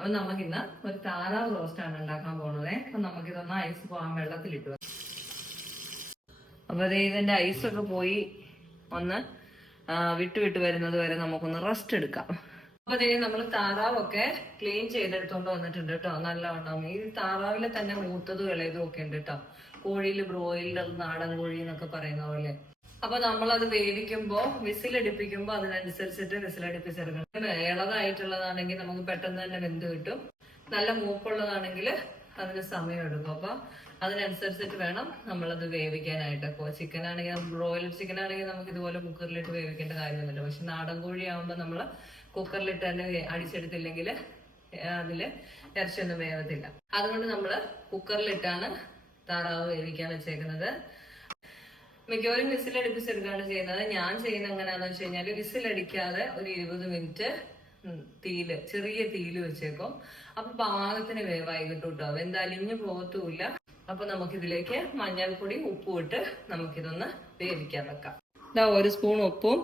അപ്പൊ നമുക്കിന്ന് ഒരു താറാവ് റോസ്റ്റാണ് ഉണ്ടാക്കാൻ പോണത്. അപ്പൊ നമുക്കിതൊന്ന് ഐസ് പോകാൻ വെള്ളത്തിലിട്ടു. അപ്പൊ ഇതിന്റെ ഐസൊക്കെ പോയി ഒന്ന് വിട്ട് വരുന്നത് വരെ നമുക്കൊന്ന് റെസ്റ്റ് എടുക്കാം. അപ്പൊ നമ്മൾ താറാവൊക്കെ ക്ലീൻ ചെയ്തെടുത്തോണ്ട് വന്നിട്ടുണ്ട് കേട്ടോ. നല്ലവണ്ണം ഈ താറാവിലെ തന്നെ മൂത്തതും ഇളയതും ഒക്കെ ഉണ്ട് കേട്ടോ. കോഴിയിൽ ബ്രോയിലർ, നാടൻ കോഴി എന്നൊക്കെ പറയുന്ന പോലെ. അപ്പൊ നമ്മളത് വേവിക്കുമ്പോ വിസിലടിപ്പിക്കുമ്പോ അതിനനുസരിച്ചിട്ട് വിസിലടിപ്പിച്ചെടുക്കണം. ഇളതായിട്ടുള്ളതാണെങ്കിൽ നമുക്ക് പെട്ടെന്ന് തന്നെ വെന്ത് കിട്ടും. നല്ല മൂപ്പുള്ളതാണെങ്കിൽ അതിന് സമയം എടുക്കും. അപ്പൊ അതിനനുസരിച്ചിട്ട് വേണം നമ്മളത് വേവിക്കാനായിട്ട്. ഇപ്പൊ ചിക്കൻ ആണെങ്കിൽ, ബ്രോയിലർ ചിക്കൻ ആണെങ്കിൽ നമുക്ക് ഇതുപോലെ കുക്കറിലിട്ട് വേവിക്കേണ്ട കാര്യമൊന്നുമില്ല. പക്ഷെ നാടൻ കോഴി ആകുമ്പോൾ നമ്മള് കുക്കറിലിട്ട് തന്നെ അടിച്ചെടുത്തില്ലെങ്കിൽ അതില് ഇറച്ചിയൊന്നും വേവത്തില്ല. അതുകൊണ്ട് നമ്മള് കുക്കറിലിട്ടാണ് താറാവ് വേവിക്കാൻ വെച്ചേക്കുന്നത്. മിക്കവരും വിസിലടിപ്പിച്ചെടുക്കുകയാണ് ചെയ്യുന്നത്. ഞാൻ ചെയ്യുന്ന എങ്ങനെയാന്ന് വെച്ച് കഴിഞ്ഞാല് വിസിലടിക്കാതെ ഒരു 20 മിനിറ്റ് ചെറിയ തീയില് വെച്ചേക്കും. അപ്പൊ പാകത്തിന് വേവായി കിട്ടും കേട്ടോ. വെന്തലിഞ്ഞു പോകത്തുമില്ല. അപ്പൊ നമുക്കിതിലേക്ക് മഞ്ഞൾപ്പൊടി, ഉപ്പും ഇട്ട് നമുക്കിതൊന്ന് വേവിക്കാൻ വെക്കാം. ഇതാ 1 സ്പൂൺ ഉപ്പും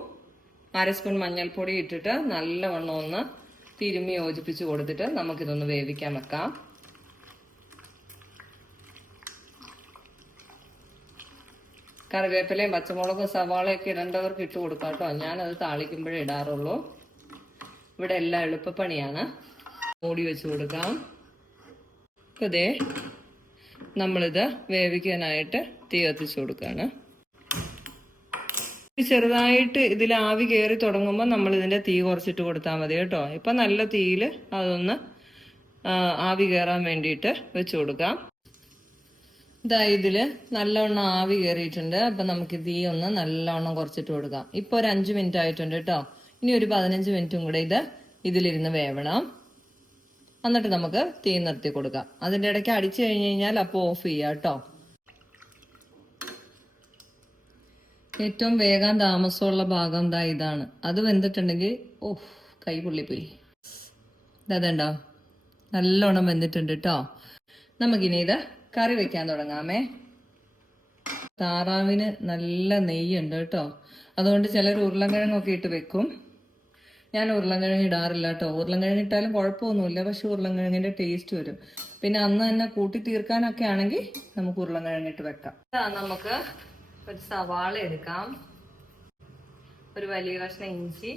1/2 സ്പൂൺ മഞ്ഞൾപ്പൊടി ഇട്ടിട്ട് നല്ലവണ്ണം ഒന്ന് തിരുമ്മി യോജിപ്പിച്ച് കൊടുത്തിട്ട് നമുക്കിതൊന്ന് വേവിക്കാൻ വെക്കാം. കറിവേപ്പിലയും പച്ചമുളകും സവാളയൊക്കെ ഇടേണ്ടവർക്ക് ഇട്ട് കൊടുക്കാം കേട്ടോ. ഞാനത് താളിക്കുമ്പോഴേ ഇടാറുള്ളൂ. ഇവിടെ എല്ലാം എളുപ്പപ്പണിയാണ്. മൂടി വെച്ച് കൊടുക്കാം. ഇതേ നമ്മളിത് വേവിക്കാനായിട്ട് തീ കത്തിച്ചു കൊടുക്കുകയാണ്. ചെറുതായിട്ട് ഇതിൽ ആവി കയറി തുടങ്ങുമ്പോൾ നമ്മൾ ഇതിന്റെ തീ കുറച്ചിട്ട് കൊടുത്താൽ മതി കേട്ടോ. ഇപ്പൊ നല്ല തീയിൽ അതൊന്ന് ആവി കയറാൻ വേണ്ടിയിട്ട് വെച്ചു കൊടുക്കാം. ഇതാ ഇതില് നല്ലവണ്ണം ആവി കയറിയിട്ടുണ്ട്. അപ്പൊ നമുക്ക് തീ ഒന്ന് നല്ലവണ്ണം കുറച്ചിട്ട് കൊടുക്കാം. ഇപ്പൊ ഒരു 5 മിനിറ്റ് ആയിട്ടുണ്ട് കേട്ടോ. ഇനി ഒരു 15 മിനിറ്റും കൂടെ ഇതിലിരുന്ന് വേവണം. എന്നിട്ട് നമുക്ക് തീ നിർത്തി കൊടുക്കാം. അതിന്റെ ഇടയ്ക്ക് അടിച്ചു കഴിഞ്ഞ് കഴിഞ്ഞാൽ അപ്പോൾ ഓഫ് ചെയ്യാം കേട്ടോ. ഏറ്റവും വേഗം താമസമുള്ള ഭാഗം ഇതാണ്. അത് വെന്തിട്ടുണ്ടെങ്കിൽ കൈ പൊള്ളിപ്പോയി. ഇതുണ്ടോ, നല്ലോണം വെന്തിട്ടുണ്ട് കേട്ടോ. നമുക്കിനി ഇത് കറി വെക്കാൻ തുടങ്ങാമേ. താറാവിന് നല്ല നെയ്യുണ്ട് കേട്ടോ. അതുകൊണ്ട് ചിലർ ഉരുളൻകിഴങ്ങൊക്കെ ഇട്ട് വെക്കും. ഞാൻ ഉരുളൻകിഴങ്ങ് ഇടാറില്ല കേട്ടോ. ഉരുളൻകിഴങ്ങ് ഇട്ടാലും കുഴപ്പമൊന്നുമില്ല. പക്ഷെ ഉരുളൻകിഴങ്ങിന്റെ ടേസ്റ്റ് വരും. പിന്നെ അന്ന് തന്നെ കൂട്ടി തീർക്കാനൊക്കെ ആണെങ്കിൽ നമുക്ക് ഉരുളൻകിഴങ്ങ് ഇട്ട് വെക്കാം. നമുക്ക് ഒരു സവാള എടുക്കാം. ഒരു വലിയ കഷ്ണം ഇഞ്ചി,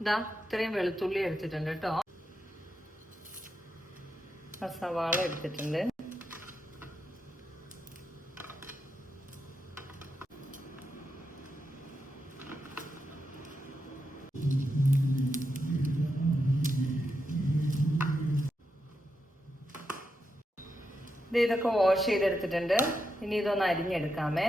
ഇത്രയും വെളുത്തുള്ളി എടുത്തിട്ടുണ്ട് കേട്ടോ. സവാള എടുത്തിട്ടുണ്ട്. ഇതൊക്കെ വാഷ് ചെയ്തെടുത്തിട്ടുണ്ട്. ഇനി ഇതൊന്ന് അരിഞ്ഞെടുക്കാമേ.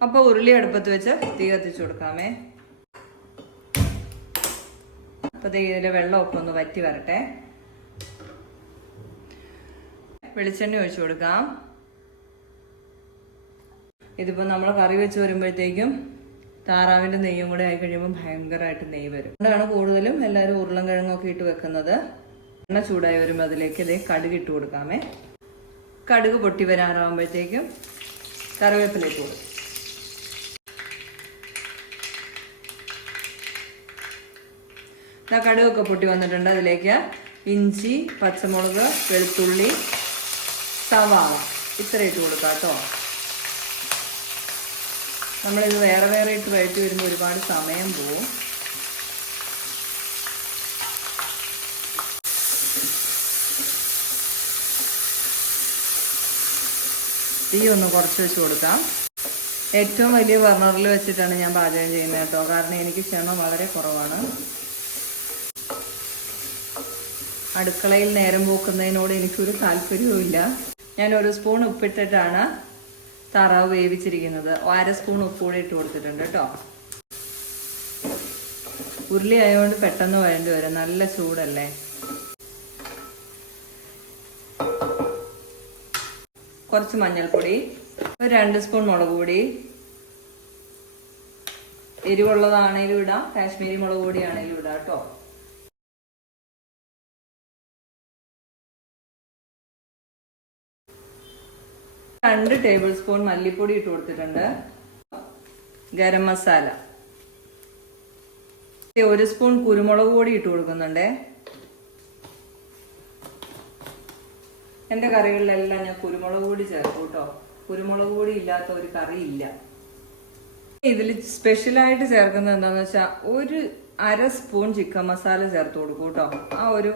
അപ്പൊ ഉരുളി അടുപ്പത്ത് വെച്ച് തീ കത്തിച്ചു കൊടുക്കാമേ. അപ്പൊ ഇതിലെ വെള്ളമൊക്കെ ഒന്ന് വറ്റി വരട്ടെ. വെളിച്ചെണ്ണ ഒഴിച്ചു കൊടുക്കാം. ഇതിപ്പോ നമ്മൾ കറി വെച്ച് വരുമ്പോഴത്തേക്കും താറാവിന്റെ നെയ്യും കൂടെ ആയി കഴിയുമ്പോൾ ഭയങ്കരമായിട്ട് നെയ്യ് വരും. അതുകൊണ്ടാണ് കൂടുതലും എല്ലാവരും ഉരുളൻകിഴങ്ങൊക്കെ ഇട്ട് വെക്കുന്നത്. എണ്ണ ചൂടായി വരുമ്പോൾ അതിലേക്ക് കടുക് ഇട്ട് കൊടുക്കാമേ. കടുക് പൊട്ടി വരാറാകുമ്പോഴത്തേക്കും കറിവേപ്പില ഇട്ട് കൊടുക്കും. കടുകൊക്കെ പൊട്ടി വന്നിട്ടുണ്ട്. അതിലേക്ക് ഇഞ്ചി, പച്ചമുളക്, വെളുത്തുള്ളി, സവാള ഇത്ര ഇട്ട് കൊടുക്കാം കേട്ടോ. നമ്മളിത് വേറെ വേറെ ഇട്ട് വഴറ്റി വരുമ്പോൾ ഒരുപാട് സമയം പോവും. തീ ഒന്ന് കുറച്ച് വെച്ച് കൊടുക്കാം. ഏറ്റവും വലിയ ബർണറിൽ വെച്ചിട്ടാണ് ഞാൻ പാചകം ചെയ്യുന്നത് കേട്ടോ. കാരണം എനിക്ക് ക്ഷമ വളരെ കുറവാണ്. അടുക്കളയിൽ നേരം പോക്കുന്നതിനോട് എനിക്കൊരു താല്പര്യവുമില്ല. ഞാൻ 1 സ്പൂൺ ഉപ്പിട്ടിട്ടാണ് താറാവ് വേവിച്ചിരിക്കുന്നത്. 1/2 സ്പൂൺ ഉപ്പ് കൂടെ ഇട്ട് കൊടുത്തിട്ടുണ്ട് കേട്ടോ. ഉരുളി ആയതുകൊണ്ട് പെട്ടെന്ന് വഴണ്ടി വരും. നല്ല ചൂടല്ലേ. കുറച്ച് മഞ്ഞൾപ്പൊടി, ഒരു 2 സ്പൂൺ മുളക് പൊടി, എരിവുള്ളതാണേലും ഇടാം, കാശ്മീരി മുളക് പൊടി ആണേലും ഇടാം കേട്ടോ. 2 ടേബിൾ സ്പൂൺ മല്ലിപ്പൊടി ഇട്ട് കൊടുത്തിട്ടുണ്ട്. ഗരം മസാല 1 സ്പൂൺ കുരുമുളക് പൊടി ഇട്ട് കൊടുക്കുന്നുണ്ടേ. എന്റെ കറികളിലെല്ലാം ഞാൻ കുരുമുളക് പൊടി ചേർക്കും കേട്ടോ. കുരുമുളക് പൊടി ഇല്ലാത്ത ഒരു കറി ഇല്ല. ഇതിൽ സ്പെഷ്യലായിട്ട് ചേർക്കുന്നത് എന്താന്ന് വെച്ചാൽ 1/2 സ്പൂൺ ചിക്കൻ മസാല ചേർത്ത് കൊടുക്കും കേട്ടോ. ആ ഒരു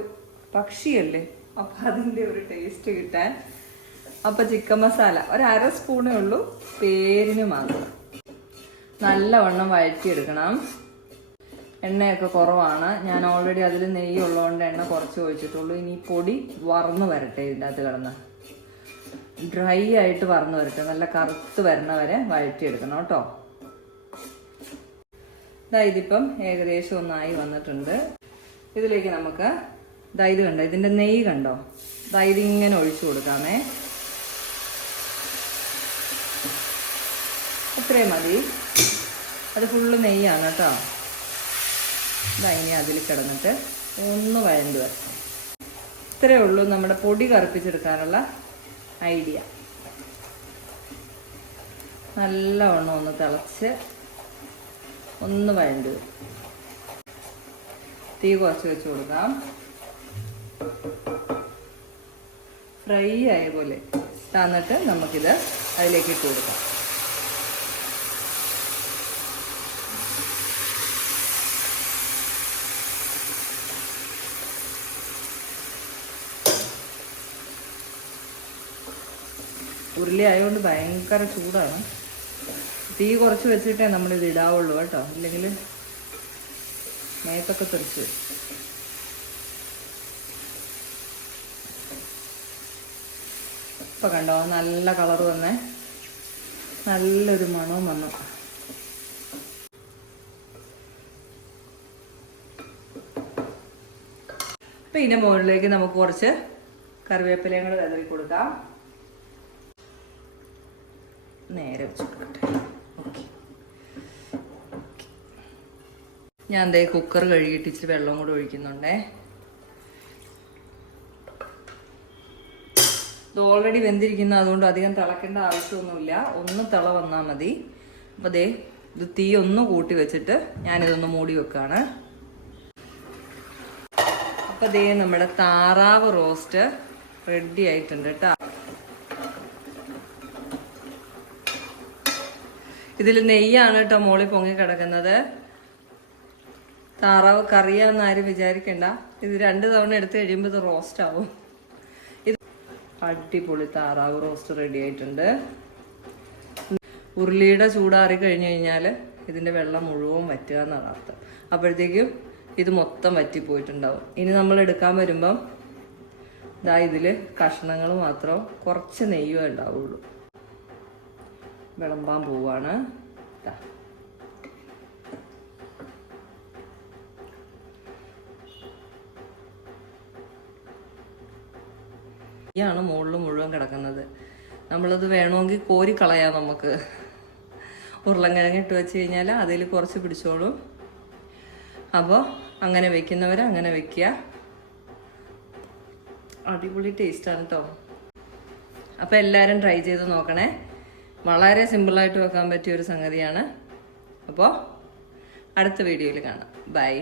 പക്ഷിയല്ലേ, അപ്പൊ അതിന്റെ ഒരു ടേസ്റ്റ് കിട്ടാൻ. അപ്പൊ ചിക്കൻ മസാല 1/2 സ്പൂണേ ഉള്ളൂ, പേരിന് മാത്രം. നല്ലവണ്ണം വഴറ്റിയെടുക്കണം. എണ്ണയൊക്കെ കുറവാണ്, ഞാൻ ഓൾറെഡി അതിൽ നെയ്യ് ഉള്ളതുകൊണ്ട് എണ്ണ കുറച്ച് ഒഴിച്ചിട്ടുള്ളൂ. ഇനി പൊടി വറന്ന് വരട്ടെ, ഇതിൻ്റെ അകത്ത് കിടന്ന് ഡ്രൈ ആയിട്ട് വറന്ന് വരട്ടെ. നല്ല കറുത്ത് വരണ വരെ വഴറ്റിയെടുക്കണം കേട്ടോ. ഇതിപ്പം ഏകദേശം ഒന്നായി വന്നിട്ടുണ്ട്. ഇതിലേക്ക് നമുക്ക് ഇത് കണ്ടോ, ഇതിന്റെ നെയ്യ് കണ്ടോ, ഇതിങ്ങനെ ഒഴിച്ചു കൊടുക്കാമേ. അത്രയും മതി, അത് ഫുള്ള് നെയ്യാണ് കേട്ടോ. ഇനി അതിൽ കിടന്നിട്ട് ഒന്ന് വഴണ്ട് വരണം. ഇത്രയേ ഉള്ളൂ നമ്മുടെ പൊടി കറുപ്പിച്ചെടുക്കാനുള്ള ഐഡിയ. നല്ലവണ്ണം ഒന്ന് തിളച്ച് ഒന്ന് വഴണ്ട് വരും. തീ കുറച്ച് വെച്ച് കൊടുക്കാം. ഫ്രൈ ആയ പോലെ തന്നിട്ട് നമുക്കിത് അതിലേക്ക് ഇട്ട് കൊടുക്കാം. ഉരുളി ആയതുകൊണ്ട് ഭയങ്കര ചൂടാണ്. തീ കുറച്ച് വെച്ചിട്ടേ നമ്മളിത് ഇടാവുള്ളൂ കേട്ടോ, ഇല്ലെങ്കിൽ മേത്തൊക്കെ തെറിച്ച്. ഇപ്പൊ കണ്ടോ, നല്ല കളർ വന്നേ, നല്ലൊരു മണവും വന്നു. അപ്പൊ ഇതിന്റെ മുകളിലേക്ക് നമുക്ക് കുറച്ച് കറിവേപ്പിലയും കൂടെ വിതറി കൊടുക്കാം. നേരെ വെച്ച് കൊടുക്കട്ടെ. ഞാൻ ദേ കുക്കർ കഴുകിയിട്ട് ഇച്ചിരി വെള്ളം കൂടെ ഒഴിക്കുന്നുണ്ടേ. ഇത് ഓൾറെഡി വെന്തിരിക്കുന്ന, അതുകൊണ്ട് അധികം തിളക്കേണ്ട ആവശ്യമൊന്നുമില്ല. ഒന്ന് തിള വന്നാൽ മതി. അപ്പൊ ദേ ഇത് തീ ഒന്ന് കൂട്ടി വെച്ചിട്ട് ഞാനിതൊന്ന് മൂടി വെക്കാണ്. അപ്പൊ ദേ നമ്മുടെ താറാവ് റോസ്റ്റ് റെഡി ആയിട്ടുണ്ട് കേട്ടോ. ഇതിൽ നെയ്യാണ് കേട്ടോ മോളി പൊങ്ങി കിടക്കുന്നത്. താറാവ് കറിയാന്ന് ആരും വിചാരിക്കണ്ട. ഇത് 2 തവണ എടുത്ത് കഴിയുമ്പോൾ ഇത് റോസ്റ്റ് ആവും. ഇത് അടിപൊളി താറാവ് റോസ്റ്റ് റെഡി ആയിട്ടുണ്ട്. ഉരുളിയുടെ ചൂടാറി കഴിഞ്ഞു കഴിഞ്ഞാൽ ഇതിന്റെ വെള്ളം മുഴുവൻ വറ്റുക എന്നാണ് അർത്ഥം. അപ്പോഴത്തേക്കും ഇത് മൊത്തം വറ്റിപ്പോയിട്ടുണ്ടാവും. ഇനി നമ്മൾ എടുക്കാൻ വരുമ്പം ഇതില് കഷ്ണങ്ങൾ മാത്രം, കുറച്ച് നെയ്യേ ഉണ്ടാവുള്ളൂ. വിളമ്പാൻ പോവാണ്. ാണ് മുകളിൽ മുഴുവൻ കിടക്കുന്നത്. നമ്മളത് വേണമെങ്കിൽ കോരി കളയാം നമുക്ക്. ഉരുളൻകിഴങ്ങ് ഇട്ട് വെച്ച് കഴിഞ്ഞാൽ അതിൽ കുറച്ച് പിടിച്ചോളും. അപ്പോൾ അങ്ങനെ വെക്കുന്നവർ അങ്ങനെ വെക്കുക. അടിപൊളി ടേസ്റ്റാണ് കേട്ടോ. അപ്പോൾ എല്ലാവരും ട്രൈ ചെയ്ത് നോക്കണേ. വളരെ സിമ്പിളായിട്ട് വെക്കാൻ പറ്റിയ ഒരു സംഗതിയാണ്. അപ്പോൾ അടുത്ത വീഡിയോയിൽ കാണാം. ബൈ.